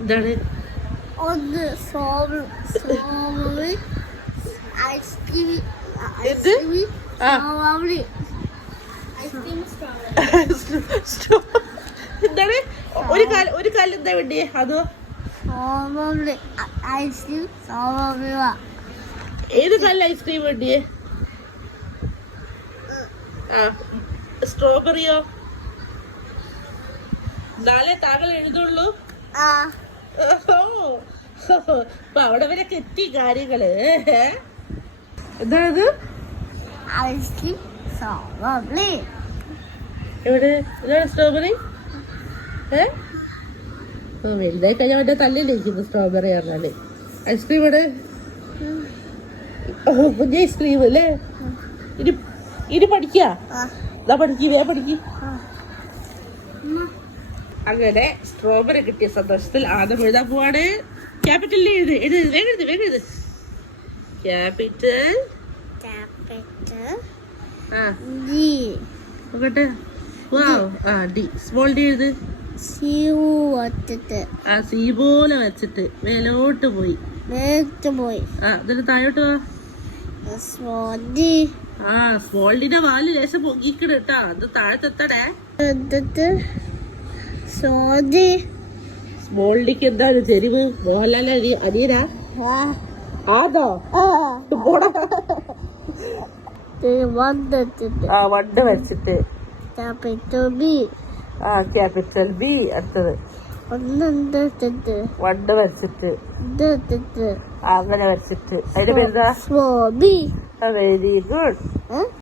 എന്താണ്? ഒന്ന് strawberry ice cream. എന്താണ്? ഒരു കാലം എന്താ വേണ്ടിയേ? അതോ ഐസ്ക്രീം സ്ട്രോബെറി. ഏത് കാലിൽ ഐസ്ക്രീം വേണ്ടിയേ? സ്ട്രോബെറിയോ? നാളെ താങ്കൾ എഴുതുള്ളൂ. അപ്പൊ അവിടെ വരെയൊക്കെ എത്തി കാര്യങ്ങള്. എന്താണത്? Ice cream strawberry. എവിടെ? ഇതാണ് സ്ട്രോബെറി. വലുതായി കഴിഞ്ഞാൽ അവന്റെ തല്ലിലിരിക്കുന്നു സ്ട്രോബെറി പറഞ്ഞാല്. ഐസ്ക്രീം ഇവിടെ കുഞ്ഞ ഐസ്ക്രീം അല്ലേ? ഇനി പഠിക്കാ പഠിക്ക്. അങ്ങനെ സ്ട്രോബെറി കിട്ടിയ സന്തോഷത്തിൽ ആദ്യം എഴുതാൻ പോവാണ്. ക്യാപിറ്റൽ വേഗം ക്യാപിറ്റൽ നോക്കട്ടെ. ഡി. സ്മോൾ ഡി എഴുത്. സി പോലെ വെച്ചിട്ട് മേലോട്ട് പോയി. എന്നിട്ട് താഴോട്ട് വാ. സ്മോൾ ഡിന്റെ വാല് ലേശം പൊങ്ങിക്കണ കേട്ടാ. അത് താഴത്തെത്തടേ. സ്മോൾ ഡിക്ക് എന്താണ് ചെരിവ്? മോഹൻലാൽ അനിയനാ? ആദോ വണ്ട് വെച്ചിട്ട്. Capital B. അടുത്തത് വണ്ട് വെച്ചിട്ട് അങ്ങനെ വെച്ചിട്ട്. അതിന്റെ പേരെന്താ? Very good.